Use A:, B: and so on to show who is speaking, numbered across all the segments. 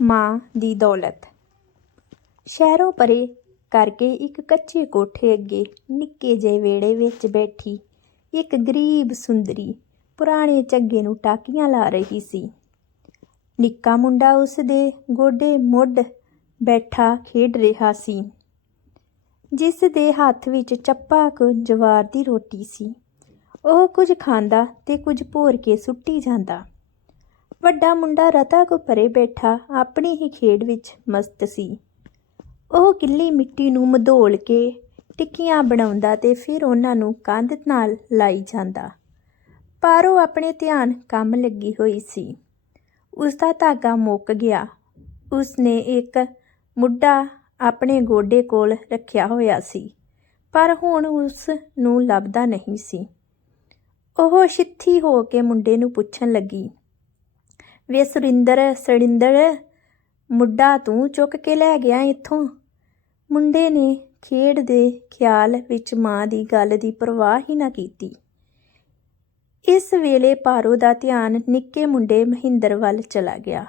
A: ਮਾਂ ਦੀ ਦੌਲਤ। ਸ਼ਹਿਰੋਂ ਪਰੇ ਕਰਕੇ ਇੱਕ ਕੱਚੇ ਕੋਠੇ ਅੱਗੇ ਨਿੱਕੇ ਜਿਹੇ ਵਿਹੜੇ ਵਿੱਚ ਬੈਠੀ ਇੱਕ ਗਰੀਬ ਸੁੰਦਰੀ ਪੁਰਾਣੇ ਝੱਗੇ ਨੂੰ ਟਾਕੀਆਂ ਲਾ ਰਹੀ ਸੀ। ਨਿੱਕਾ ਮੁੰਡਾ ਉਸ ਦੇ ਗੋਡੇ ਮੁੱਢ ਬੈਠਾ ਖੇਡ ਰਿਹਾ ਸੀ, ਜਿਸ ਦੇ ਹੱਥ ਵਿੱਚ ਚੱਪਾ ਕੁ ਜਵਾਰ ਦੀ ਰੋਟੀ ਸੀ। ਉਹ ਕੁਝ ਖਾਂਦਾ ਤੇ ਕੁਝ ਭੋਰ ਕੇ ਸੁੱਟੀ ਜਾਂਦਾ। ਵੱਡਾ ਮੁੰਡਾ ਰਤਾ ਕੋ ਪਰੇ ਬੈਠਾ ਆਪਣੀ ਹੀ ਖੇਡ ਵਿੱਚ ਮਸਤ ਸੀ। ਉਹ ਗਿੱਲੀ ਮਿੱਟੀ ਨੂੰ ਮਧੋਲ ਕੇ ਟਿੱਕੀਆਂ ਬਣਾਉਂਦਾ ਤੇ ਫਿਰ ਉਹਨਾਂ ਨੂੰ ਕੰਧ ਨਾਲ ਲਾਈ ਜਾਂਦਾ। ਪਰ ਉਹ ਆਪਣੇ ਧਿਆਨ ਕੰਮ ਲੱਗੀ ਹੋਈ ਸੀ। ਉਸ ਦਾ ਧਾਗਾ ਮੁੱਕ ਗਿਆ। ਉਸ ਨੇ ਇੱਕ ਮੁੱਢਾ ਆਪਣੇ ਗੋਡੇ ਕੋਲ ਰੱਖਿਆ ਹੋਇਆ ਸੀ, ਪਰ ਹੁਣ ਉਸ ਨੂੰ ਲੱਭਦਾ ਨਹੀਂ ਸੀ। ਉਹ ਛਿੱਥੀ ਹੋ ਕੇ ਮੁੰਡੇ ਨੂੰ ਪੁੱਛਣ ਲੱਗੀ ਵੇ ਸੁਰਿੰਦਰ ਸੜਿੰਦਰ ਮੁੱਢਾ ਤੂੰ ਚੁੱਕ ਕੇ ਲੈ ਗਿਆ ਇੱਥੋਂ। ਮੁੰਡੇ ਨੇ ਖੇਡ ਦੇ ਖਿਆਲ ਵਿੱਚ ਮਾਂ ਦੀ ਗੱਲ ਦੀ ਪਰਵਾਹ ਹੀ ਨਾ ਕੀਤੀ। ਇਸ ਵੇਲੇ ਪਾਰੋ ਦਾ ਧਿਆਨ ਨਿੱਕੇ ਮੁੰਡੇ ਮਹਿੰਦਰ ਵੱਲ ਚਲਾ ਗਿਆ।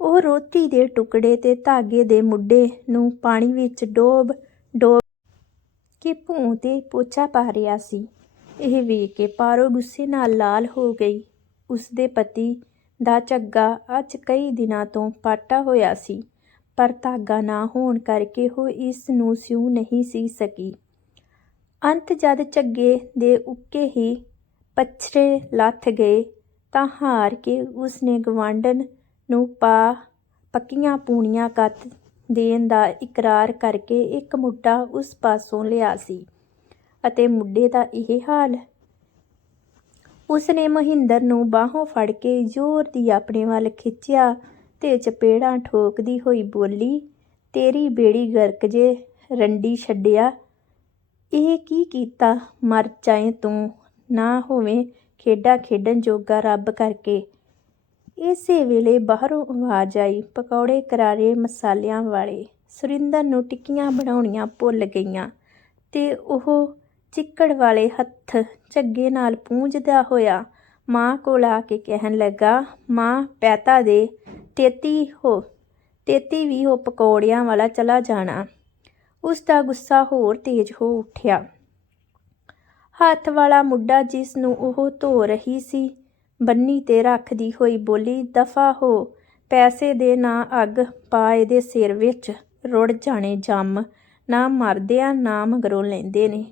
A: ਉਹ ਰੋਟੀ ਦੇ ਟੁਕੜੇ ਤੇ ਧਾਗੇ ਦੇ ਮੁੱਢੇ ਨੂੰ ਪਾਣੀ ਵਿੱਚ ਡੋਬ ਡੋਬ ਕੇ ਭੂੰ ਤੇ ਪੋਚਾ ਪਾ ਰਿਹਾ ਸੀ। ਇਹ ਵੇਖ ਕੇ ਪਾਰੋ ਗੁੱਸੇ ਨਾਲ ਲਾਲ ਹੋ ਗਈ। ਉਸ ਦੇ ਪਤੀ ਦਾ ਝੱਗਾ ਅੱਜ ਕਈ ਦਿਨਾਂ ਤੋਂ ਪਾਟਾ ਹੋਇਆ ਸੀ, ਪਰ ਧਾਗਾ ਨਾ ਹੋਣ ਕਰਕੇ ਉਹ ਇਸ ਨੂੰ ਸਿਉ ਨਹੀਂ ਸੀ ਸਕੀ। ਅੰਤ ਜਦ ਝੱਗੇ ਦੇ ਉੱਕੇ ਹੀ ਪੱਛਰੇ ਲੱਥ ਗਏ ਤਾਂ ਹਾਰ ਕੇ ਉਸ ਨੇ ਗਵਾਂਢਣ ਨੂੰ ਪਾ ਪੱਕੀਆਂ ਪੂਣੀਆਂ ਕੱਤ ਦੇਣ ਦਾ ਇਕਰਾਰ ਕਰਕੇ ਇੱਕ ਮੁੱਢਾ ਉਸ ਪਾਸੋਂ ਲਿਆ ਸੀ ਅਤੇ ਮੁੱਢੇ ਦਾ ਇਹ ਹਾਲ ਉਸ ਨੇ ਮਹਿੰਦਰ ਨੂੰ ਬਾਹੋਂ ਫੜ ਕੇ ਜ਼ੋਰ ਦੀ ਆਪਣੇ ਵੱਲ ਖਿੱਚਿਆ ਤੇ ਚਪੇੜਾਂ ਠੋਕਦੀ ਹੋਈ ਬੋਲੀ, ਤੇਰੀ ਬੇੜੀ ਗਰਕ ਜੇ ਰੰਡੀ ਛੱਡਿਆ, ਇਹ ਕੀ ਕੀਤਾ? ਮਰ ਜਾਏ ਤੂੰ, ਨਾ ਹੋਵੇਂ ਖੇਡਾਂ ਖੇਡਣ ਜੋਗਾ ਰੱਬ ਕਰਕੇ। ਇਸੇ ਵੇਲੇ ਬਾਹਰੋਂ ਆਵਾਜ਼ ਆਈ ਪਕੌੜੇ ਕਰਾਰੇ ਮਸਾਲਿਆਂ ਵਾਲੇ। ਸੁਰਿੰਦਰ ਨੂੰ ਟਿੱਕੀਆਂ ਬਣਾਉਣੀਆਂ ਭੁੱਲ ਗਈਆਂ ਤੇ ਉਹ ਚਿੱਕੜ ਵਾਲੇ ਹੱਥ ਝੱਗੇ ਨਾਲ ਪੂੰਝਦਾ ਹੋਇਆ ਮਾਂ ਕੋਲ ਆ ਕੇ ਕਹਿਣ ਲੱਗਾ, ਮਾਂ, ਪੈਤਾ ਦੇ, ਤੇਤੀ ਹੋ, ਤੇਤੀ ਵੀ ਉਹ ਪਕੌੜਿਆਂ ਵਾਲਾ ਚਲਾ ਜਾਣਾ। ਉਸ ਦਾ ਗੁੱਸਾ ਹੋਰ ਤੇਜ਼ ਹੋ ਉੱਠਿਆ। ਹੱਥ ਵਾਲਾ ਮੁੱਢਾ ਜਿਸ ਨੂੰ ਉਹ ਧੋ ਰਹੀ ਸੀ, ਬੰਨੀ ਤੇ ਰੱਖਦੀ ਹੋਈ ਬੋਲੀ, ਦਫਾ ਹੋ, ਪੈਸੇ ਦੇ ਨਾ ਅੱਗ, ਪਾ ਇਹਦੇ ਸਿਰ ਵਿੱਚ, ਰੁੜ ਜਾਣੇ ਜੰਮ, ਨਾ ਮਰਦਿਆਂ ਨਾ ਮਗਰੋਂ ਲੈਂਦੇ ਨੇ।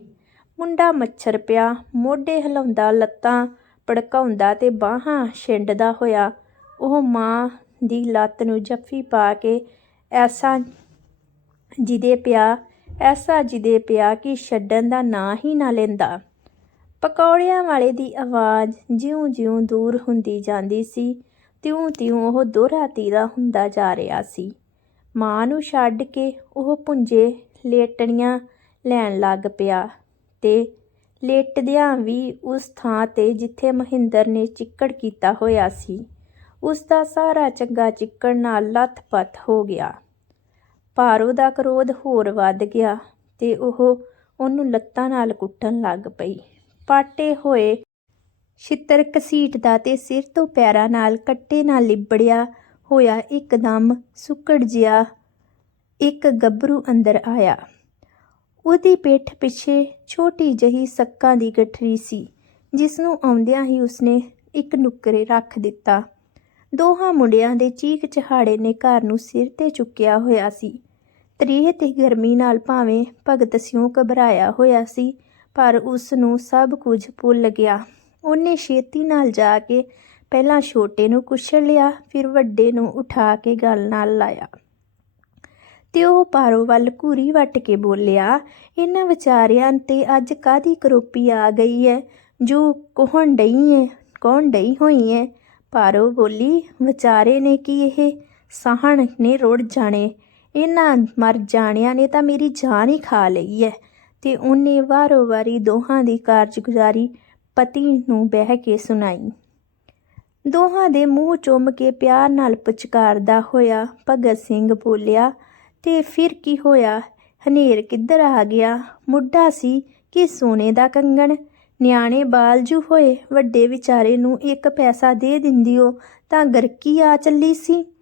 A: ਮੁੰਡਾ ਮੱਛਰ ਪਿਆ, ਮੋਢੇ ਹਿਲਾਉਂਦਾ ਲੱਤਾਂ ਭੜਕਾਉਂਦਾ ਤੇ ਬਾਹਾਂ ਛਿੰਡਦਾ ਹੋਇਆ। ਉਹ ਮਾਂ ਦੀ ਲੱਤ ਨੂੰ ਜੱਫੀ ਪਾ ਕੇ ਐਸਾ ਜਿਦੇ ਪਿਆ, ਐਸਾ ਜਿਦੇ ਪਿਆ ਕਿ ਛੱਡਣ ਦਾ ਨਾਂ ਹੀ ਨਾ ਲੈਂਦਾ। ਪਕੌੜਿਆਂ ਵਾਲੇ ਦੀ ਆਵਾਜ਼ ਜਿਉਂ-ਜਿਉਂ ਦੂਰ ਹੁੰਦੀ ਜਾਂਦੀ ਸੀ, ਤਿਉਂ-ਤਿਉਂ ਉਹ ਦੋਹਰਾ ਤੀਰਾ ਹੁੰਦਾ ਜਾ ਰਿਹਾ ਸੀ। ਮਾਂ ਨੂੰ ਛੱਡ ਕੇ ਉਹ ਪੁੰਜੇ ਲੇਟਣੀਆਂ ਲੈਣ ਲੱਗ ਪਿਆ। ਤੇ ਲੇਟਦਿਆਂ ਵੀ ਉਸ ਥਾਂ ਤੇ ਜਿੱਥੇ ਮਹਿੰਦਰ ਨੇ ਚਿੱਕੜ ਕੀਤਾ ਹੋਇਆ ਸੀ, ਉਸ ਦਾ ਸਾਰਾ ਚੰਗਾ ਚਿੱਕੜ ਨਾਲ ਲੱਥ-ਪੱਥ ਹੋ ਗਿਆ। ਪਾਰੋ ਦਾ ਕ੍ਰੋਧ ਹੋਰ ਵੱਧ ਗਿਆ ਤੇ ਉਹ ਉਹਨੂੰ ਲੱਤਾਂ ਨਾਲ ਕੁੱਟਣ ਲੱਗ ਪਈ। ਪਾਟੇ ਹੋਏ ਛਿੱਤਰ ਘਸੀਟਦਾ ਤੇ ਸਿਰ ਤੋਂ ਪੈਰਾਂ ਨਾਲ ਕੱਟੇ ਨਾਲ ਲਿਬੜਿਆ ਹੋਇਆ ਇਕਦਮ ਸੁੱਕੜ ਜਿਹਾ ਇੱਕ ਗੱਭਰੂ ਅੰਦਰ ਆਇਆ। ਉਹਦੀ ਪਿੱਠ ਪਿੱਛੇ ਛੋਟੀ ਜਹੀ ਸੱਕਾਂ ਦੀ ਗਠਰੀ ਸੀ ਜਿਸ ਨੂੰ ਆਉਂਦਿਆਂ ਹੀ ਉਸਨੇ ਇੱਕ ਨੁੱਕਰੇ ਰੱਖ ਦਿੱਤਾ। ਦੋਹਾਂ ਮੁੰਡਿਆਂ ਦੇ ਚੀਕ ਚਹਾੜੇ ਨੇ ਘਰ ਨੂੰ ਸਿਰ ਤੇ ਚੁੱਕਿਆ ਹੋਇਆ ਸੀ। ਤਰੀਹ ਤੇ ਗਰਮੀ ਨਾਲ ਭਾਵੇਂ ਭਗਤ ਸਿਉ ਘਬਰਾਇਆ ਹੋਇਆ ਸੀ, ਪਰ ਉਸ ਨੂੰ ਸਭ ਕੁਝ ਭੁੱਲ ਗਿਆ। ਉਹਨੇ ਛੇਤੀ ਨਾਲ ਜਾ ਕੇ ਪਹਿਲਾਂ ਛੋਟੇ ਨੂੰ ਕੁਛਲ ਲਿਆ, ਫਿਰ ਵੱਡੇ ਨੂੰ ਉਠਾ ਕੇ ਗੱਲ ਨਾਲ ਲਾਇਆ। ਤੇ ਉਹ ਪਾਰੋ ਵੱਲ ਘੂਰੀ ਵੱਟ ਕੇ ਬੋਲਿਆ, ਇਹਨਾਂ ਵਿਚਾਰਿਆਂ ਤੇ ਅੱਜ ਕਾਦੀ ਕਰੋਪੀ ਆ ਗਈ ਹੈ ਜੋ ਕੋਹਣ ਡਈ ਹੈ ਕੌਣ ਡਈ ਹੋਈ ਹੈ ਪਾਰੋ ਬੋਲੀ, ਵਿਚਾਰੇ ਨੇ ਕੀ ਇਹ ਸਾਹਣ ਨੇ ਰੁੜ ਜਾਣੇ? ਇਹਨਾਂ ਮਰ ਜਾਣਿਆਂ ਨੇ ਤਾਂ ਮੇਰੀ ਜਾਨ ਹੀ ਖਾ ਲਈ ਹੈ ਤੇ ਉਹਨੇ ਵਾਰੋ ਵਾਰੀ ਦੋਹਾਂ ਦੀ ਕਾਰਜਗੁਜ਼ਾਰੀ ਪਤੀ ਨੂੰ ਬਹਿ ਕੇ ਸੁਣਾਈ। ਦੋਹਾਂ ਦੇ ਮੂੰਹ ਚੁੰਮ ਕੇ ਪਿਆਰ ਨਾਲ ਪੁਚਕਾਰਦਾ ਹੋਇਆ ਭਗਤ ਸਿੰਘ ਬੋਲਿਆ ਤੇ ਫਿਰ ਕੀ ਹੋਇਆ? ਹਨੇਰ ਕਿੱਧਰ ਆ ਗਿਆ? ਮੁੱਢਾ ਸੀ ਕਿ ਸੋਨੇ ਦਾ ਕੰਗਣ। ਨਿਆਣੇ ਬਾਲਜੂ ਹੋਏ, ਵੱਡੇ ਵਿਚਾਰੇ ਨੂੰ ਇੱਕ ਪੈਸਾ ਦੇ ਦਿੰਦੀ ਉਹ ਤਾਂ ਗਰਕੀ ਆ ਚੱਲੀ ਸੀ?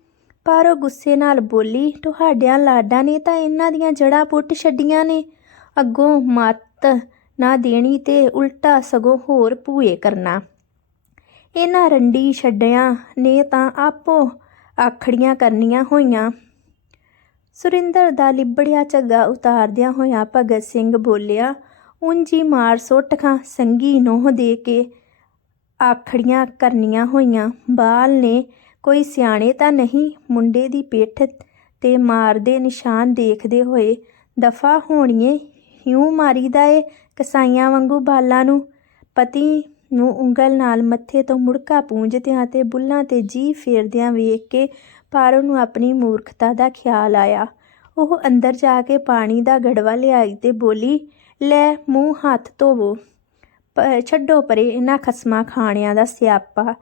A: ਪਰ ਉਹ ਗੁੱਸੇ ਨਾਲ ਬੋਲੀ, ਤੁਹਾਡਿਆਂ ਲਾਡਾਂ ਨੇ ਤਾਂ ਇਹਨਾਂ ਦੀਆਂ ਜੜ੍ਹਾਂ ਪੁੱਟ ਛੱਡੀਆਂ ਨੇ। ਅੱਗੋਂ ਮੱਤ ਨਾ ਦੇਣੀ ਤੇ ਉਲਟਾ ਸਗੋਂ ਹੋਰ ਭੂਏ ਕਰਨਾ। ਇਹਨਾਂ ਰੰਡੀ ਛੱਡਿਆਂ ਨੇ ਤਾਂ ਆਪੋ ਆਖੜੀਆਂ ਕਰਨੀਆਂ ਹੋਈਆਂ। ਸੁਰਿੰਦਰ ਦਾ ਲਿਬੜਿਆ ਝੱਗਾ ਉਤਾਰਦਿਆਂ ਹੋਇਆ ਭਗਤ ਸਿੰਘ ਬੋਲਿਆ ਉਂਜੀ ਮਾਰ ਸੁੱਟ ਖਾਂ ਸੰਗੀ ਨੋਹ ਦੇ ਕੇ ਆਖੜੀਆਂ ਕਰਨੀਆਂ ਹੋਈਆਂ। ਬਾਲ ਨੇ ਕੋਈ ਸਿਆਣੇ ਤਾਂ ਨਹੀਂ, ਮੁੰਡੇ ਦੀ ਪਿੱਠ ਤੇ ਮਾਰਦੇ ਨਿਸ਼ਾਨ ਦੇਖਦੇ ਹੋਏ ਦਫਾ ਹੋਣੀਏ। ਹਿਉ ਮਾਰੀਦਾ ਏ ਕਸਾਈਆਂ ਵਾਂਗੂ ਬਾਲਾਂ ਨੂੰ। ਪਤੀ ਨੂੰ ਉਂਗਲ ਨਾਲ ਮੱਥੇ ਤੋਂ ਮੁੜਕਾ ਪੂੰਝਦਿਆਂ ਤੇ ਬੁੱਲਾਂ ਤੇ ਜੀ ਫੇਰਦਿਆਂ ਵੇਖ ਕੇ ਪਰ ਉਹਨੂੰ ਆਪਣੀ ਮੂਰਖਤਾ ਦਾ ਖਿਆਲ ਆਇਆ। ਉਹ ਅੰਦਰ ਜਾ ਕੇ ਪਾਣੀ ਦਾ ਗੜਵਾ ਲਿਆਈ ਤੇ ਬੋਲੀ, ਲੈ, ਮੂੰਹ ਹੱਥ ਧੋਵੋ। ਪ- ਛੱਡੋ ਪਰੇ ਇਹਨਾਂ ਖਸਮਾਂ ਖਾਣਿਆਂ ਦਾ ਸਿਆਪਾ।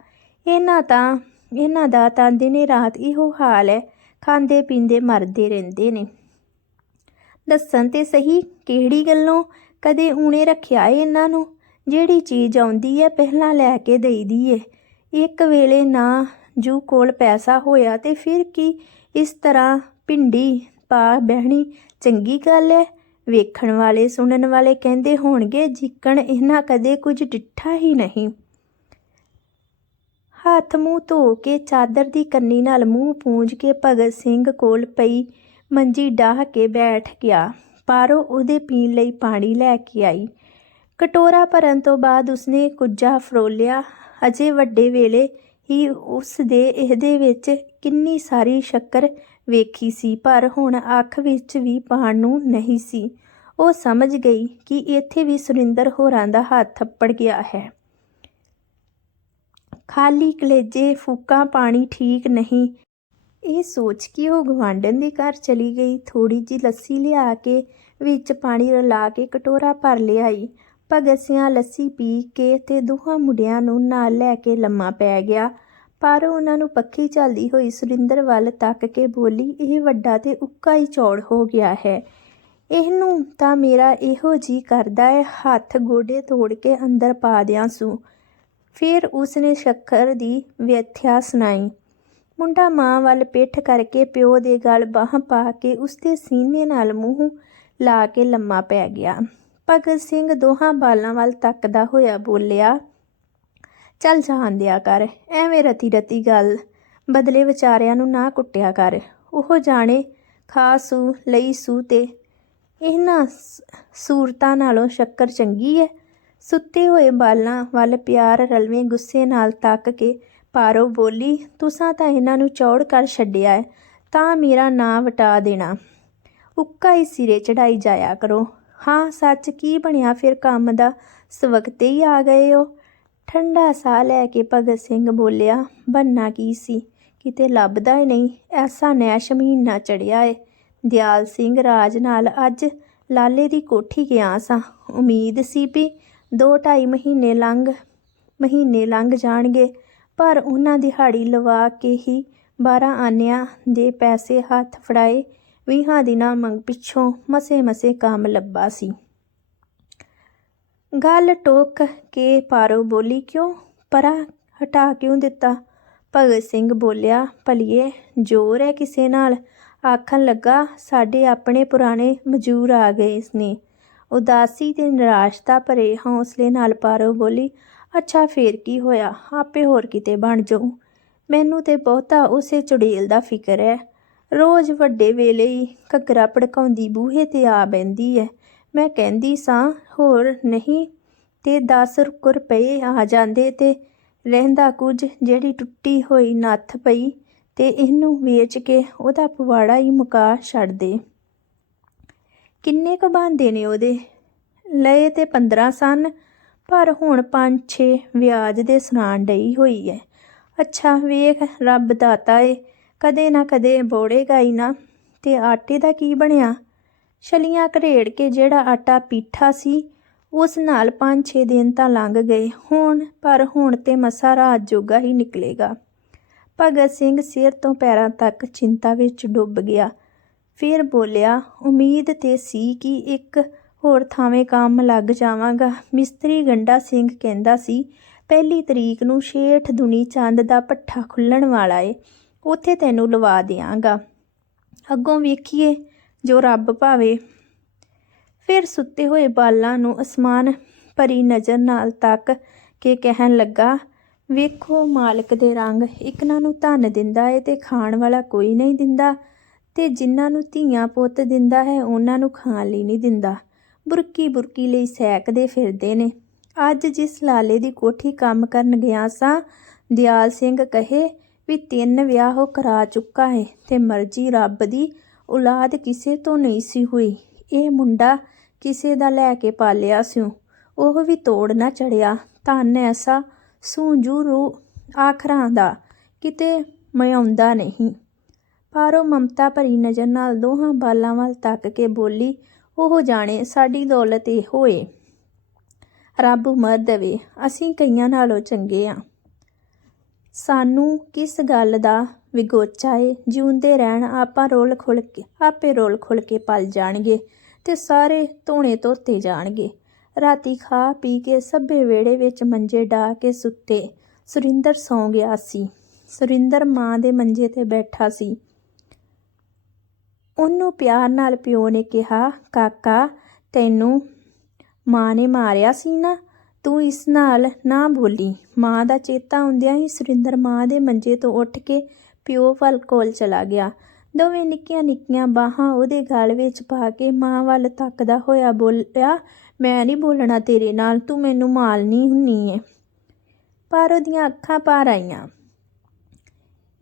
A: ਇਹਨਾਂ ਤਾਂ, ਇਹਨਾਂ ਦਾ ਤਾਂ ਦਿਨੇ ਰਾਤ ਇਹੋ ਹਾਲ ਹੈ, ਖਾਂਦੇ ਪੀਂਦੇ ਮਰਦੇ ਰਹਿੰਦੇ ਨੇ। ਦੱਸਣ ਤੇ ਸਹੀ ਕਿਹੜੀ ਗੱਲੋਂ ਕਦੇ ਊਣੇ ਰੱਖਿਆ ਏ ਇਹਨਾਂ ਨੂੰ? ਜਿਹੜੀ ਚੀਜ਼ ਆਉਂਦੀ ਹੈ ਪਹਿਲਾਂ ਲੈ ਕੇ ਦੇਈਦੀ ਏ। ਇੱਕ ਵੇਲੇ ਨਾ ਜੂ ਕੋਲ ਪੈਸਾ ਹੋਇਆ ਤੇ ਫਿਰ ਕੀ? ਇਸ ਤਰ੍ਹਾਂ ਭਿੰਡੀ ਪਾ ਬਹਿਣੀ ਚੰਗੀ ਗੱਲ ਹੈ ਵੇਖਣ ਵਾਲੇ, ਸੁਣਨ ਵਾਲੇ ਕਹਿੰਦੇ ਹੋਣਗੇ, ਜਿੱਕਣ ਇਹਨਾਂ ਕਦੇ ਕੁਝ ਡਿੱਠਾ ਹੀ ਨਹੀਂ। ਹੱਥ ਮੂੰਹ ਧੋ ਕੇ ਚਾਦਰ ਦੀ ਕੰਨੀ ਨਾਲ ਮੂੰਹ ਪੂੰਝ ਕੇ ਭਗਤ ਸਿੰਘ ਕੋਲ ਪਈ ਮੰਜੀ ਡਾਹ ਕੇ ਬੈਠ ਗਿਆ। ਪਾਰੋ ਉਹਦੇ ਪੀਣ ਲਈ ਪਾਣੀ ਲੈ ਕੇ ਆਈ। ਕਟੋਰਾ ਭਰਨ ਤੋਂ ਬਾਅਦ ਉਸਨੇ ਕੁੱਜਾ ਫਰੋਲਿਆ। ਅਜੇ ਵੱਡੇ ਵੇਲੇ ਹੀ ਉਸ ਦੇ ਇਹਦੇ ਵਿੱਚ ਕਿੰਨੀ ਸਾਰੀ ਸ਼ੱਕਰ ਵੇਖੀ ਸੀ, ਪਰ ਹੁਣ ਅੱਖ ਵਿੱਚ ਵੀ ਪਾਣ ਨੂੰ ਨਹੀਂ ਸੀ। ਉਹ ਸਮਝ ਗਈ ਕਿ ਇੱਥੇ ਵੀ ਸੁਰਿੰਦਰ ਹੋਰਾਂ ਦਾ ਹੱਥ ਥੱਪੜ ਗਿਆ ਹੈ। ਖਾਲੀ ਕਲੇਜੇ, ਫੂਕਾਂ, ਪਾਣੀ ਠੀਕ ਨਹੀਂ। ਇਹ ਸੋਚ ਕੇ ਉਹ ਗਵਾਂਢਣ ਦੇ ਘਰ ਚਲੀ ਗਈ। ਥੋੜੀ ਜੀ ਲੱਸੀ ਲਿਆ ਕੇ ਵਿੱਚ ਪਾਣੀ ਰਲਾ ਕੇ ਕਟੋਰਾ ਭਰ ਲਿਆਈ। ਭਗਤ ਸਿੰਘ ਲੱਸੀ ਪੀ ਕੇ ਤੇ ਦੋਹਾਂ ਮੁੰਡਿਆਂ ਨੂੰ ਨਾਲ ਲੈ ਕੇ ਲੰਮਾ ਪੈ ਗਿਆ। ਪਰ ਉਹਨਾਂ ਨੂੰ ਪੱਖੀ ਚੱਲਦੀ ਹੋਈ ਸੁਰਿੰਦਰ ਵੱਲ ਤੱਕ ਕੇ ਬੋਲੀ, ਇਹ ਵੱਡਾ ਤੇ ਉੱਕਾ ਹੀ ਚੌੜ ਹੋ ਗਿਆ ਹੈ। ਇਹਨੂੰ ਤਾਂ ਮੇਰਾ ਇਹੋ ਜੀ ਕਰਦਾ ਹੈ ਹੱਥ ਗੋਡੇ ਤੋੜ ਕੇ ਅੰਦਰ ਪਾ ਦਿਆਂ ਸੂ ਫਿਰ ਉਸਨੇ ਸ਼ੱਕਰ ਦੀ ਵਿਅਥਿਆ ਸੁਣਾਈ। ਮੁੰਡਾ ਮਾਂ ਵੱਲ ਪਿੱਠ ਕਰਕੇ ਪਿਓ ਦੇ ਗਲ ਬਾਹ ਪਾ ਕੇ ਉਸਦੇ ਸੀਨੇ ਨਾਲ ਮੂੰਹ ਲਾ ਕੇ ਲੰਮਾ ਪੈ ਗਿਆ। ਭਗਤ ਸਿੰਘ ਦੋਹਾਂ ਬਾਲਾਂ ਵੱਲ ਤੱਕਦਾ ਹੋਇਆ ਬੋਲਿਆ, ਚੱਲ ਜਾਣ ਦਿਆ ਕਰ, ਐਵੇਂ ਰਤੀ ਰਤੀ ਗੱਲ, ਬਦਲੇ ਵਿਚਾਰਿਆਂ ਨੂੰ ਨਾ ਕੁੱਟਿਆ ਕਰ। ਉਹ ਜਾਣੇ ਖਾਸੂ ਲਈ ਸੂ ਤੇ ਇਹਨਾਂ ਸ- ਸੂਰਤਾਂ ਨਾਲੋਂ ਸ਼ੱਕਰ ਚੰਗੀ ਹੈ ਸੁੱਤੇ ਹੋਏ ਬਾਲਾਂ ਵੱਲ ਪਿਆਰ ਰਲਵੇਂ ਗੁੱਸੇ ਨਾਲ ਤੱਕ ਕੇ ਪਾਰੋ ਬੋਲੀ, ਤੁਸਾਂ ਤਾਂ ਇਹਨਾਂ ਨੂੰ ਚੌੜ ਕਰ ਛੱਡਿਆ ਹੈ ਤਾਂ ਮੇਰਾ ਨਾਂ ਵਟਾ ਦੇਣਾ। ਉੱਕਾ ਹੀ ਸਿਰੇ ਚੜਾਈ ਜਾਇਆ ਕਰੋ। ਹਾਂ, ਸੱਚ ਕੀ ਬਣਿਆ ਫਿਰ ਕੰਮ ਦਾ? ਸਵਖਤੇ ਹੀ ਆ ਗਏ ਹੋ ਠੰਡਾ ਸਾਹ ਲੈ ਕੇ ਭਗਤ ਸਿੰਘ ਬੋਲਿਆ, ਬੰਨਾ ਕੀ ਸੀ? ਕਿਤੇ ਲੱਭਦਾ ਹੀ ਨਹੀਂ। ਐਸਾ ਨੈਸ਼ ਮਹੀਨਾ ਚੜਿਆ ਏ। ਦਿਆਲ ਸਿੰਘ ਰਾਜ ਨਾਲ ਅੱਜ ਲਾਲੇ ਦੀ ਕੋਠੀ ਗਿਆ ਸਾਂ। ਉਮੀਦ ਸੀ ਵੀ ਦੋ ਢਾਈ ਮਹੀਨੇ ਲੰਘ ਮਹੀਨੇ ਲੰਘ ਜਾਣਗੇ। ਪਰ ਉਹਨਾਂ ਦਿਹਾੜੀ ਲਵਾ ਕੇ ਹੀ 12 ਆਨਿਆਂ ਦੇ ਪੈਸੇ ਹੱਥ ਫੜਾਏ। ਵੀਹਾਂ ਦਿਨਾਂ ਮੰਗ ਪਿੱਛੋਂ ਮਸੇ ਮਸੇ ਕੰਮ ਲੱਭਾ ਸੀ। ਗੱਲ ਟੋਕ ਕੇ ਪਾਰੋ ਬੋਲੀ ਕਿਉਂ? ਪਰਾਂ ਹਟਾ ਕਿਉਂ ਦਿੱਤਾ? ਭਗਤ ਸਿੰਘ ਬੋਲਿਆ, ਭਲੀਏ, ਜ਼ੋਰ ਹੈ ਕਿਸੇ ਨਾਲ। ਆਖਣ ਲੱਗਾ, ਸਾਡੇ ਆਪਣੇ ਪੁਰਾਣੇ ਮਜ਼ਦੂਰ ਆ ਗਏ ਨੇ ਉਦਾਸੀ ਤੇ ਨਿਰਾਸ਼ਤਾ ਭਰੇ ਹੌਸਲੇ ਨਾਲ ਪਾਰੋ ਬੋਲੀ, ਅੱਛਾ, ਫੇਰ ਕੀ ਹੋਇਆ? ਆਪੇ ਹੋਰ ਕਿਤੇ ਬਣ ਜਾਊ। ਮੈਨੂੰ ਤੇ ਬਹੁਤਾ ਉਸੇ ਚੁੜੇਲ ਦਾ ਫਿਕਰ ਹੈ। ਰੋਜ਼ ਵੱਡੇ ਵੇਲੇ ਹੀ ਘੱਗਰਾ ਭੜਕਾਉਂਦੀ ਬੂਹੇ ਤੇ ਆ ਬੈੰਦੀ ਹੈ ਮੈਂ ਕਹਿੰਦੀ ਸਾਂ, ਹੋਰ ਨਹੀਂ, ਤੇ 10 ਰੁਪਏ ਆ ਜਾਂਦੇ ਤੇ ਰਹਿੰਦਾ ਕੁਝ ਜਿਹੜੀ ਟੁੱਟੀ ਹੋਈ ਨੱਥ ਪਈ ਤੇ ਇਹਨੂੰ ਵੇਚ ਕੇ ਉਹਦਾ ਪਵਾੜਾ ਹੀ ਮੁਕਾ ਛੱਡ ਦੇ। ਕਿੰਨੇ ਕੁ ਬਾਂਦੇ ਨੇ ਉਹਦੇ? ਲਏ ਤੇ 15 ਸਨ, ਪਰ ਹੁਣ 5-6 ਵਿਆਜ ਦੇ ਸੁਣਾਣ ਡਈ ਹੋਈ ਹੈ ਅੱਛਾ, ਵੇਖ, ਰੱਬ ਦਾਤਾ ਏ ਕਦੇ ਨਾ ਕਦੇ ਬੋੜੇਗਾ ਹੀ ਨਾ, ਤੇ ਆਟੇ ਦਾ ਕੀ ਬਣਿਆ? ਛਲੀਆਂ ਘਰੇੜ ਕੇ ਜਿਹੜਾ ਆਟਾ ਪੀਠਾ ਸੀ, ਉਸ ਨਾਲ 5-6 ਦਿਨ ਤਾਂ ਲੰਘ ਗਏ, ਹੁਣ, ਪਰ ਹੁਣ ਤੇ ਮਸਾ ਰਾਤ ਜੋਗਾ ਹੀ ਨਿਕਲੇਗਾ। ਭਗਤ ਸਿੰਘ ਸਿਰ ਤੋਂ ਪੈਰਾਂ ਤੱਕ ਚਿੰਤਾ ਵਿੱਚ ਡੁੱਬ ਗਿਆ। ਫਿਰ ਬੋਲਿਆ, ਉਮੀਦ ਤੇ ਸੀ ਕਿ ਇੱਕ ਹੋਰ ਥਾਵੇਂ ਕੰਮ ਲੱਗ ਜਾਵਾਂਗਾ। ਮਿਸਤਰੀ ਗੰਡਾ ਸਿੰਘ ਕਹਿੰਦਾ ਸੀ, ਪਹਿਲੀ ਤਰੀਕ ਨੂੰ ਸ਼ੇਠ ਦੁਨੀ ਚੰਦ ਦਾ ਪੱਠਾ ਖੁੱਲਣ ਵਾਲਾ ਏ। ਉੱਥੇ ਤੈਨੂੰ ਲਵਾ ਦਿਆਂਗਾ। ਅੱਗੋਂ ਵੇਖੀਏ ਜੋ ਰੱਬ ਭਾਵੇ। ਫਿਰ ਸੁੱਤੇ ਹੋਏ ਬਾਲਾਂ ਨੂੰ ਅਸਮਾਨ ਭਰੀ ਨਜ਼ਰ ਨਾਲ ਤੱਕ ਕੇ ਕਹਿਣ ਲੱਗਾ, ਵੇਖੋ ਮਾਲਕ ਦੇ ਰੰਗ, ਇਕਨਾਂ ਨੂੰ ਧਨ ਦਿੰਦਾ ਏ ਤੇ ਖਾਣ ਵਾਲਾ ਕੋਈ ਨਹੀਂ ਦਿੰਦਾ। ਤੇ ਜਿਨ੍ਹਾਂ ਨੂੰ ਧੀਆਂ ਪੁੱਤ ਦਿੰਦਾ ਹੈ, ਉਹਨਾਂ ਨੂੰ ਖਾਣ ਲਈ ਨਹੀਂ ਦਿੰਦਾ। ਬੁਰਕੀ ਬੁਰਕੀ ਲਈ ਸੈਕਦੇ ਫਿਰਦੇ ਨੇ। ਅੱਜ ਜਿਸ ਲਾਲੇ ਦੀ ਕੋਠੀ ਕੰਮ ਕਰਨ ਗਿਆ ਸਾਂ, ਦਿਆਲ ਸਿੰਘ ਕਹੇ ਵੀ ਤਿੰਨ ਵਿਆਹ ਉਹ ਕਰਾ ਚੁੱਕਾ ਹੈ ਤੇ ਮਰਜ਼ੀ ਰੱਬ ਦੀ ਔਲਾਦ ਕਿਸੇ ਤੋਂ ਨਹੀਂ ਸੀ ਹੋਈ। ਇਹ ਮੁੰਡਾ ਕਿਸੇ ਦਾ ਲੈ ਕੇ ਪਾਲਿਆ ਸਿਉ। ਉਹ ਵੀ ਤੋੜ ਨਾ ਚੜਿਆ। ਧੰਨ ਐਸਾ ਸੂਝੂ ਰੂ ਆਖਰਾਂ ਦਾ ਕਿਤੇ ਮਿਆਉਂਦਾ ਨਹੀਂ। ਪਰ ਉਹ ਮਮਤਾ ਭਰੀ ਨਜ਼ਰ ਨਾਲ ਦੋਹਾਂ ਬਾਲਾਂ ਵੱਲ ਤੱਕ ਕੇ ਬੋਲੀ, ਉਹ ਜਾਣੇ, ਸਾਡੀ ਦੌਲਤ ਇਹ ਹੋਏ ਰੱਬ ਉਮਰ ਦੇਵੇ। ਅਸੀਂ ਕਈਆਂ ਨਾਲੋਂ ਚੰਗੇ ਆ। ਸਾਨੂੰ ਕਿਸ ਗੱਲ ਦਾ ਵਿਗੋਚਾ ਏ? ਜਿਉਂਦੇ ਰਹਿਣ ਆਪਾਂ ਰੋਲ ਖੁੱਲ ਕੇ, ਆਪੇ ਰੋਲ ਖੁੱਲ ਕੇ ਪਲ ਜਾਣਗੇ ਤੇ ਸਾਰੇ ਧੋਣੇ ਧੋਤੇ ਜਾਣਗੇ। ਰਾਤੀ ਖਾ ਪੀ ਕੇ ਸੱਭੇ ਵੇੜੇ ਵਿੱਚ ਮੰਜੇ ਡਾ ਕੇ ਸੁੱਤੇ ਸੁਰਿੰਦਰ ਸੌਂ ਗਿਆ ਸੀ। ਸੁਰਿੰਦਰ ਮਾਂ ਦੇ ਮੰਜੇ ਤੇ ਬੈਠਾ ਸੀ। ਉਹਨੂੰ ਪਿਆਰ ਨਾਲ ਪਿਓ ਨੇ ਕਿਹਾ, ਕਾਕਾ, ਤੈਨੂੰ ਮਾਂ ਨੇ ਮਾਰਿਆ ਸੀ ਨਾ? ਤੂੰ ਇਸ ਨਾਲ ਨਾ ਬੋਲੀ ਮਾਂ ਦਾ ਚੇਤਾ ਆਉਂਦਿਆਂ ਹੀ ਸੁਰਿੰਦਰ ਮਾਂ ਦੇ ਮੰਜੇ ਤੋਂ ਉੱਠ ਕੇ ਪਿਓ ਵੱਲ ਕੋਲ ਚਲਾ ਗਿਆ। ਦੋਵੇਂ ਨਿੱਕੀਆਂ ਨਿੱਕੀਆਂ ਬਾਹਾਂ ਉਹਦੇ ਗਲ ਵਿੱਚ ਪਾ ਕੇ ਮਾਂ ਵੱਲ ਤੱਕਦਾ ਹੋਇਆ ਬੋਲਿਆ, ਮੈਂ ਨਹੀਂ ਬੋਲਣਾ ਤੇਰੇ ਨਾਲ, ਤੂੰ ਮੈਨੂੰ ਮਾਲਨੀ ਹੁੰਨੀ ਏ। ਪਰ ਉਹਦੀਆਂ ਅੱਖਾਂ ਪਾਰ ਆਈਆਂ।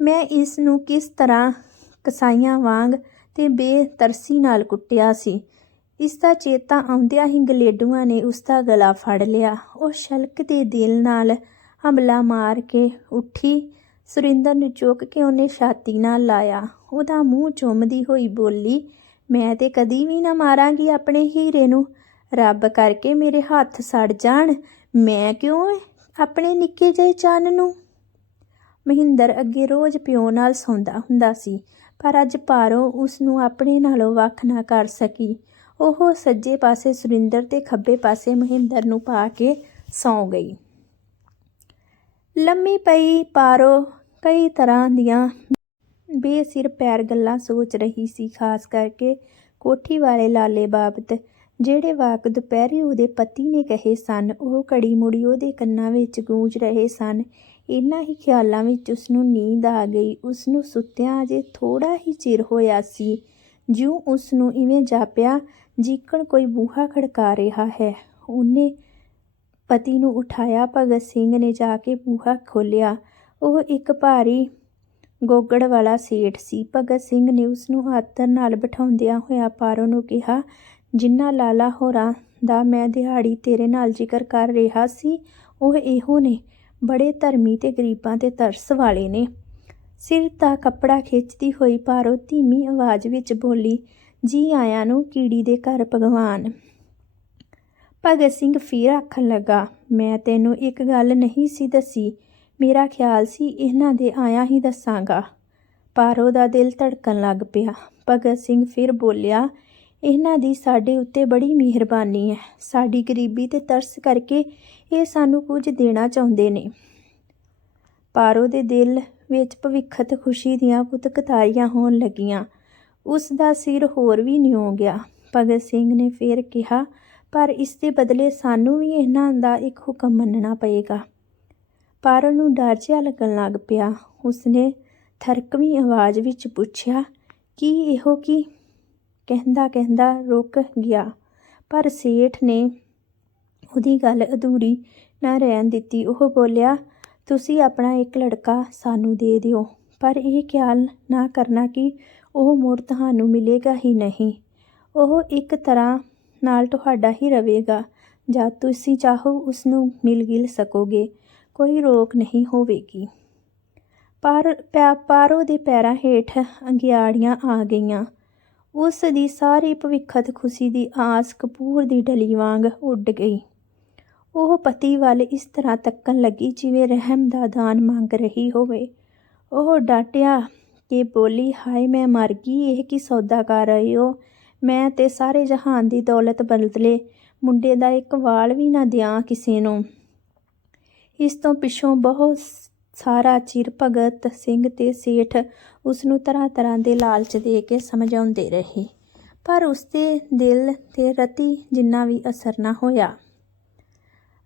A: ਮੈਂ ਇਸ ਨੂੰ ਕਿਸ ਤਰ੍ਹਾਂ ਕਸਾਈਆਂ ਵਾਂਗ ਤੇ ਬੇਤਰਸੀ ਨਾਲ ਕੁੱਟਿਆ ਸੀ। ਇਸ ਦਾ ਚੇਤਾ ਆਉਂਦਿਆਂ ਹੀ ਗਲੇਡੂਆਂ ਨੇ ਉਸ ਦਾ ਗਲਾ ਫੜ ਲਿਆ। ਉਹ ਸ਼ਲਕ ਦੇ ਦਿਲ ਨਾਲ ਹਮਲਾ ਮਾਰ ਕੇ ਉੱਠੀ। ਸੁਰਿੰਦਰ ਨੂੰ ਚੁੱਕ ਕੇ ਉਹਨੇ ਛਾਤੀ ਨਾਲ ਲਾਇਆ। ਉਹਦਾ ਮੂੰਹ ਚੁੰਮਦੀ ਹੋਈ ਬੋਲੀ, ਮੈਂ ਤੇ ਕਦੀ ਵੀ ਨਾ ਮਾਰਾਂਗੀ ਆਪਣੇ ਹੀਰੇ ਨੂੰ। ਰੱਬ ਕਰਕੇ ਮੇਰੇ ਹੱਥ ਸੜ ਜਾਣ। ਮੈਂ ਕਿਉਂ ਆਪਣੇ ਨਿੱਕੇ ਜਿਹੇ ਚੰਨ ਨੂੰ। ਮਹਿੰਦਰ ਅੱਗੇ ਰੋਜ਼ ਪਿਓ ਨਾਲ ਸੌਂਦਾ ਹੁੰਦਾ ਸੀ, ਪਰ ਅੱਜ ਪਾਰੋ ਉਸ ਨੂੰ ਆਪਣੇ ਨਾਲੋਂ ਵੱਖ ਨਾ ਕਰ ਸਕੀ। ਉਹ ਸੱਜੇ ਪਾਸੇ ਸੁਰਿੰਦਰ ਤੇ ਖੱਬੇ ਪਾਸੇ ਮਹਿੰਦਰ ਨੂੰ ਪਾ ਕੇ ਸੌਂ ਗਈ। ਲੰਮੀ ਪਈ ਪਾਰੋ ਕਈ ਤਰ੍ਹਾਂ ਦੀਆਂ ਬੇਸਿਰ ਪੈਰ ਗੱਲਾਂ ਸੋਚ ਰਹੀ ਸੀ, ਖਾਸ ਕਰਕੇ ਕੋਠੀ ਵਾਲੇ ਲਾਲੇ ਬਾਬਤ, ਜਿਹੜੇ ਵਾਕ ਦੁਪਹਿਰੇ ਉਹਦੇ ਪਤੀ ਨੇ ਕਹੇ ਸਨ, ਉਹ ਘੜੀ ਮੁੜੀ ਉਹਦੇ ਕੰਨਾਂ ਵਿੱਚ ਗੂੰਜ ਰਹੇ ਸਨ। ਇਨ੍ਹਾਂ ਹੀ ਖਿਆਲਾਂ ਵਿੱਚ ਉਸ ਨੂੰ ਨੀਂਦ ਆ ਗਈ ਉਸ ਨੂੰ ਸੁੱਤਿਆਂ ਅਜੇ ਥੋੜਾ ਹੀ ਚਿਰ ਹੋਇਆ ਸੀ। ਜਿਉਂ ਉਸ ਨੂੰ ਇਵੇਂ ਜਾਪਿਆ, ਜੀਕਣ ਕੋਈ ਬੂਹਾ ਖੜਕਾ ਰਿਹਾ ਹੈ। ਉਹਨੇ ਪਤੀ ਨੂੰ ਉਠਾਇਆ, ਭਗਤ ਸਿੰਘ ਨੇ ਜਾ ਕੇ ਬੂਹਾ ਖੋਲ੍ਹਿਆ। ਉਹ ਇੱਕ ਭਾਰੀ ਗੋਗੜ ਵਾਲਾ ਸੇਠ ਸੀ। ਭਗਤ ਸਿੰਘ ਨੇ ਉਸਨੂੰ ਆਦਰ ਨਾਲ ਬਿਠਾਉਂਦਿਆਂ ਹੋਇਆ ਪਾਰੋ ਨੂੰ ਕਿਹਾ ਜਿਨ੍ਹਾਂ ਲਾਲਾ ਹੋਰਾਂ ਦਾ ਮੈਂ ਦਿਹਾੜੀ ਤੇਰੇ ਨਾਲ ਜ਼ਿਕਰ ਕਰ ਰਿਹਾ ਸੀ, ਉਹ ਇਹੋ ਨੇ। ਬੜੇ ਧਰਮੀ ਤੇ ਗਰੀਬਾਂ ਤੇ ਤਰਸ ਵਾਲੇ ਨੇ। ਸਿਰ ਦਾ ਕੱਪੜਾ ਖਿੱਚਦੀ ਹੋਈ ਪਾਰੋ ਧੀਮੀ ਆਵਾਜ਼ ਵਿੱਚ ਬੋਲੀ, ਜੀ ਆਇਆਂ ਨੂੰ ਕੀੜੀ ਦੇ ਘਰ ਭਗਵਾਨ। ਭਗਤ ਸਿੰਘ ਫਿਰ ਆਖਣ ਲੱਗਾ, ਮੈਂ ਤੈਨੂੰ ਇੱਕ ਗੱਲ ਨਹੀਂ ਸੀ ਦੱਸੀ, ਮੇਰਾ ਖਿਆਲ ਸੀ ਇਹਨਾਂ ਦੇ ਆਇਆਂ ਹੀ ਦੱਸਾਂਗਾ। ਪਾਰੋ ਦਾ ਦਿਲ ਧੜਕਣ ਲੱਗ ਪਿਆ। ਭਗਤ ਸਿੰਘ ਫਿਰ ਬੋਲਿਆ, ਇਹਨਾਂ ਦੀ ਸਾਡੇ ਉੱਤੇ ਬੜੀ ਮਿਹਰਬਾਨੀ ਹੈ। ਸਾਡੀ ਗਰੀਬੀ ਤੇ ਤਰਸ ਕਰਕੇ ਇਹ ਸਾਨੂੰ ਕੁਝ ਦੇਣਾ ਚਾਹੁੰਦੇ ਨੇ। ਪਾਰੋ ਦੇ ਦਿਲ ਵਿੱਚ ਭਵਿੱਖਤ ਖੁਸ਼ੀ ਦੀਆਂ ਕੁਤਕਤਾਰੀਆਂ ਹੋਣ ਲੱਗੀਆਂ। ਉਸ ਦਾ ਸਿਰ ਹੋਰ ਵੀ ਨਿਉ ਗਿਆ। ਭਗਤ ਸਿੰਘ ਨੇ ਫੇਰ ਕਿਹਾ, ਪਰ ਇਸ ਦੇ ਬਦਲੇ ਸਾਨੂੰ ਵੀ ਇਹਨਾਂ ਦਾ ਇੱਕ ਹੁਕਮ ਮੰਨਣਾ ਪਏਗਾ। ਪਾਰੋ ਨੂੰ ਡਰ ਜਿਹਾ ਲੱਗਣ ਲੱਗ ਪਿਆ। ਉਸਨੇ ਥਰਕਵੀਂ ਆਵਾਜ਼ ਵਿੱਚ ਪੁੱਛਿਆ, ਕੀ ਇਹੋ ਕੀ? ਕਹਿੰਦਾ ਕਹਿੰਦਾ ਰੁਕ ਗਿਆ, ਪਰ ਸੇਠ ਨੇ ਉਹਦੀ ਗੱਲ ਅਧੂਰੀ ਨਾ ਰਹਿਣ ਦਿੱਤੀ। ਉਹ ਬੋਲਿਆ ਤੁਸੀਂ ਆਪਣਾ ਇੱਕ ਲੜਕਾ ਸਾਨੂੰ ਦੇ ਦਿਓ। ਪਰ ਇਹ ਖਿਆਲ ਨਾ ਕਰਨਾ ਕਿ ਉਹ ਮੁੜ ਤੁਹਾਨੂੰ ਮਿਲੇਗਾ ਹੀ ਨਹੀਂ। ਉਹ ਇੱਕ ਤਰ੍ਹਾਂ ਨਾਲ ਤੁਹਾਡਾ ਹੀ ਰਹੇਗਾ। ਜਾਂ ਤੁਸੀਂ ਚਾਹੋ ਉਸ ਨੂੰ ਮਿਲ ਗਿਲ ਸਕੋਗੇ, ਕੋਈ ਰੋਕ ਨਹੀਂ ਹੋਵੇਗੀ। ਪਰ ਪਿਆ ਪਾਰੋ ਦੇ ਪੈਰਾਂ ਹੇਠ ਅੰਗਿਆੜੀਆਂ ਆ ਗਈਆਂ। ਉਸ ਦੀ ਸਾਰੀ ਭਵਿੱਖਤ ਖੁਸ਼ੀ ਦੀ ਆਸ ਕਪੂਰ ਦੀ ਡਲੀ ਵਾਂਗ ਉੱਡ ਗਈ। ਉਹ ਪਤੀ ਵੱਲ ਇਸ ਤਰ੍ਹਾਂ ਤੱਕਣ ਲੱਗੀ ਜਿਵੇਂ ਰਹਿਮ ਦਾ ਦਾਨ ਮੰਗ ਰਹੀ ਹੋਵੇ। ਉਹ ਡਾਟਿਆ ਕਿ ਬੋਲੀ, ਹਾਏ, ਮੈਂ ਮਰ ਗਈ, ਇਹ ਕੀ ਸੌਦਾ ਕਰ ਰਹੇ ਹੋ? ਮੈਂ ਤੇ ਸਾਰੇ ਜਹਾਨ ਦੀ ਦੌਲਤ ਬਦਲੇ ਮੁੰਡੇ ਦਾ ਇੱਕ ਵਾਲ ਵੀ ਨਾ ਦਿਆਂ ਕਿਸੇ ਨੂੰ। ਇਸ ਤੋਂ ਪਿੱਛੋਂ ਬਹੁਤ ਸਾਰਾ ਚਿਰ ਭਗਤ ਸਿੰਘ ਤੇ ਸੇਠ ਉਸ ਨੂੰ ਤਰ੍ਹਾਂ ਤਰ੍ਹਾਂ ਦੇ ਲਾਲਚ ਦੇ ਕੇ ਸਮਝਾਉਂਦੇ ਰਹੇ। ਪਰ ਉਸਦੇ ਦਿਲ ਤੇ ਰਤੀ ਜਿੰਨਾ ਵੀ ਅਸਰ ਨਾ ਹੋਇਆ।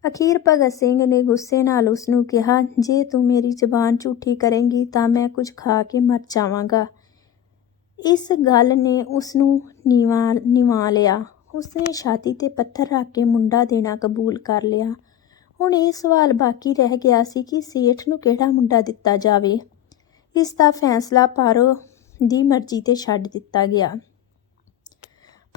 A: ਅਖੀਰ ਭਗਤ ਸਿੰਘ ਨੇ ਗੁੱਸੇ ਨਾਲ ਉਸ ਨੂੰ ਕਿਹਾ, ਜੇ ਤੂੰ ਮੇਰੀ ਜ਼ਬਾਨ ਝੂਠੀ ਕਰੇਂਗੀ ਤਾਂ ਮੈਂ ਕੁਝ ਖਾ ਕੇ ਮਰ ਜਾਵਾਂਗਾ। ਇਸ ਗੱਲ ਨੇ ਉਸ ਨੂੰ ਨੀਵਾ, ਨਿਵਾ ਲਿਆ। ਉਸਨੇ ਛਾਤੀ ਤੇ ਪੱਥਰ ਰੱਖ ਕੇ ਮੁੰਡਾ ਦੇਣਾ ਕਬੂਲ ਕਰ ਲਿਆ। ਹੁਣ ਇਹ ਸਵਾਲ ਬਾਕੀ ਰਹਿ ਗਿਆ ਸੀ ਕਿ ਸੇਠ ਨੂੰ ਕਿਹੜਾ ਮੁੰਡਾ ਦਿੱਤਾ ਜਾਵੇ। ਇਸ ਦਾ ਫੈਸਲਾ ਪਾਰੋ ਦੀ ਮਰਜ਼ੀ ਤੇ ਛੱਡ ਦਿੱਤਾ ਗਿਆ।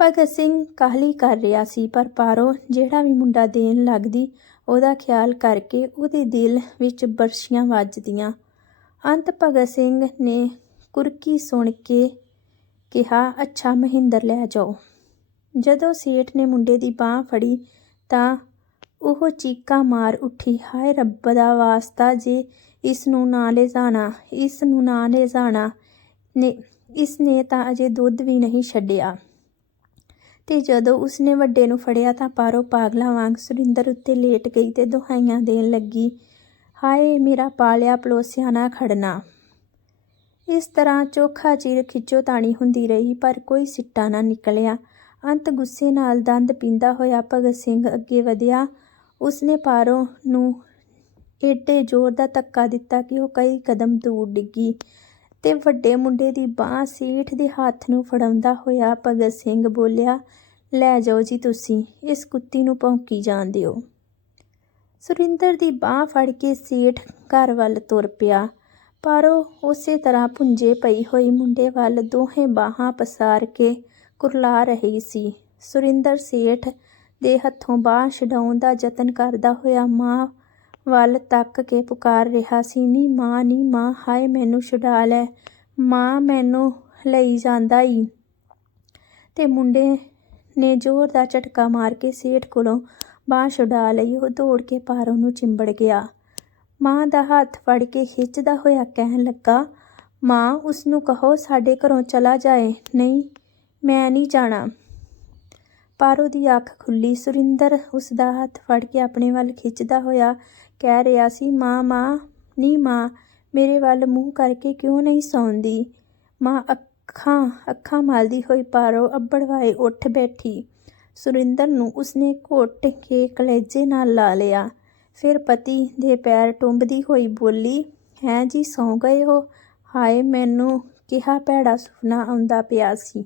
A: ਭਗਤ ਸਿੰਘ ਕਾਹਲੀ ਕਰ ਰਿਹਾ ਸੀ, ਪਰ ਪਾਰੋ ਜਿਹੜਾ ਵੀ ਮੁੰਡਾ ਦੇਣ ਲੱਗਦੀ, ਉਹਦਾ ਖਿਆਲ ਕਰਕੇ ਉਹਦੇ ਦਿਲ ਵਿੱਚ ਬਰਸ਼ੀਆਂ ਵੱਜਦੀਆਂ। ਅੰਤ ਭਗਤ ਸਿੰਘ ਨੇ ਕੁਰਕੀ ਸੁਣ ਕੇ ਕਿਹਾ, ਅੱਛਾ ਮਹਿੰਦਰ, ਲੈ ਜਾਓ। ਜਦੋਂ ਸੇਠ ਨੇ ਮੁੰਡੇ ਦੀ ਬਾਹ ਫੜੀ, ਤਾਂ ਉਹ ਚੀਕਾਂ ਮਾਰ ਉੱਠੀ, ਹਾਏ ਰੱਬ ਦਾ ਵਾਸਤਾ, ਜੇ ਇਸ ਨੂੰ ਨਾ ਲੈ ਜਾਣਾ, ਇਸ ਨੂੰ ਨਾ ਲੈ ਜਾਣਾ, ਨੇ, ਇਸ ਨੇ ਤਾਂ ਅਜੇ ਦੁੱਧ ਵੀ ਨਹੀਂ ਛੱਡਿਆ। ਤੇ ਜਦੋਂ ਉਸਨੇ ਵੱਡੇ ਨੂੰ ਫੜਿਆ ਤਾਂ ਪਾਰੋ ਪਾਗਲਾ ਵਾਂਗ ਸੁਰਿੰਦਰ ਉੱਤੇ ਲੇਟ ਗਈ ਤੇ ਦੁਹਾਈਆਂ ਦੇਣ ਲੱਗੀ। ਹਾਏ, ਮੇਰਾ ਪਾਲਿਆ ਪਲੋਸਿਆ ਨਾ ਖੜਨਾ। ਇਸ ਤਰ੍ਹਾਂ ਚੋਖਾ ਚਿਰ ਖਿੱਚੋ ਤਾਣੀ ਹੁੰਦੀ ਰਹੀ, ਪਰ ਕੋਈ ਸਿੱਟਾ ਨਾ ਨਿਕਲਿਆ। ਅੰਤ ਗੁੱਸੇ ਨਾਲ ਦੰਦ ਪੀਂਦਾ ਹੋਇਆ ਭਗਤ ਸਿੰਘ ਅੱਗੇ ਵਧਿਆ। ਉਸਨੇ ਪਾਰੋ ਨੂੰ ਏਡੇ ਜ਼ੋਰ ਦਾ ਧੱਕਾ ਦਿੱਤਾ ਕਿ ਉਹ ਕਈ ਕਦਮ ਦੂਰ ਡਿੱਗੀ। ਤੇ ਵੱਡੇ ਮੁੰਡੇ ਦੀ ਬਾਹ ਸੇਠ ਦੇ ਹੱਥ ਨੂੰ ਫੜਾਉਂਦਾ ਹੋਇਆ ਭਗਤ ਸਿੰਘ ਬੋਲਿਆ, ਲੈ ਜਾਓ ਜੀ ਤੁਸੀਂ, ਇਸ ਕੁੱਤੀ ਨੂੰ ਭੌਂਕੀ ਜਾਣ ਦਿਓ। ਸੁਰਿੰਦਰ ਦੀ ਬਾਹ ਫੜ ਕੇ ਸੇਠ ਘਰ ਵੱਲ ਤੁਰ ਪਿਆ। ਪਰ ਉਹ ਉਸੇ ਤਰ੍ਹਾਂ ਪੁੰਜੇ ਪਈ ਹੋਈ ਮੁੰਡੇ ਵੱਲ ਦੋਹੇ ਬਾਹਾਂ ਪਸਾਰ ਕੇ ਕੁਰਲਾ ਰਹੀ ਸੀ। ਸੁਰਿੰਦਰ ਸੇਠ ਦੇ ਹੱਥੋਂ ਬਾਹ ਛਡਾਉਣ ਦਾ ਯਤਨ ਕਰਦਾ ਹੋਇਆ ਮਾਂ ਵੱਲ ਤੱਕ ਕੇ ਪੁਕਾਰ ਰਿਹਾ ਸੀ। ਨੀ ਮਾਂ ਨੀ ਮਾਂ, ਹਾਏ ਮੈਨੂੰ ਛੁਡਾ ਲੈ। ਮਾਂ ਮੈਨੂੰ ਲਈ ਜਾਂਦਾ ਈ ਤੇ ਮੁੰਡੇ ਨੇ ਜ਼ੋਰ ਦਾ ਝਟਕਾ ਮਾਰ ਕੇ ਸੇਠ ਕੋਲੋਂ ਬਾਂਹ ਛੁਡਾ ਲਈ। ਉਹ ਦੌੜ ਕੇ ਪਾਰੋ ਨੂੰ ਚਿੰਬੜ ਗਿਆ। ਮਾਂ ਦਾ ਹੱਥ ਫੜ ਕੇ ਖਿੱਚਦਾ ਹੋਇਆ ਕਹਿਣ ਲੱਗਾ, ਮਾਂ, ਉਸਨੂੰ ਕਹੋ ਸਾਡੇ ਘਰੋਂ ਚਲਾ ਜਾਏ। ਨਹੀਂ, ਮੈਂ ਨਹੀਂ ਜਾਣਾ ਪਾਰੋ ਦੀ ਅੱਖ ਖੁੱਲੀ ਸੁਰਿੰਦਰ ਉਸਦਾ ਹੱਥ ਫੜ ਕੇ ਆਪਣੇ ਵੱਲ ਖਿੱਚਦਾ ਹੋਇਆ ਕਹਿ ਰਿਹਾ ਸੀ, ਮਾਂ ਮਾਂ, ਨੀ ਮਾਂ, ਮੇਰੇ ਵੱਲ ਮੂੰਹ ਕਰਕੇ ਕਿਉਂ ਨਹੀਂ ਸੌਂਦੀ? ਮਾਂ ਅੱਖਾਂ ਅੱਖਾਂ ਮਾਲਦੀ ਹੋਈ ਪਾਰੋ ਅੱਬੜਵਾਏ ਉੱਠ ਬੈਠੀ। ਸੁਰਿੰਦਰ ਨੂੰ ਉਸਨੇ ਘੁੱਟ ਕੇ ਕਲੇਜੇ ਨਾਲ ਲਾ ਲਿਆ। ਫਿਰ ਪਤੀ ਦੇ ਪੈਰ ਟੁੰਬਦੀ ਹੋਈ ਬੋਲੀ, ਹੈ ਜੀ, ਸੌਂ ਗਏ ਹੋ? ਹਾਏ, ਮੈਨੂੰ ਕਿਹਾ ਭੈੜਾ ਸੁਪਨਾ ਆਉਂਦਾ ਪਿਆ ਸੀ।